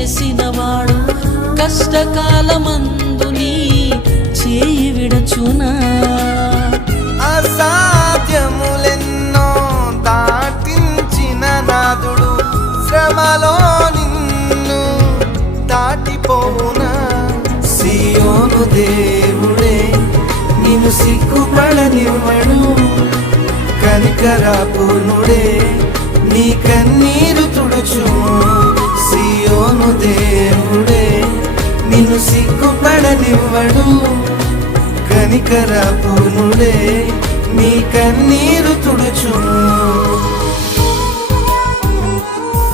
చేసినవాడు కష్టకాలమందు నీ చేయి విడచునా? అసాధ్యములెన్నో దాటించిన నాదుడు శ్రమలో నిన్ను దాటిపోవునా? సియోను దేవుడే నిన్ను సిగ్గుపడనివ్వడు, కనికరాపూర్ణుడే నీ కన్నీరు తుడుచుము. సియోను దేవుడే నిన్ను సిగ్గుపడనివ్వడు,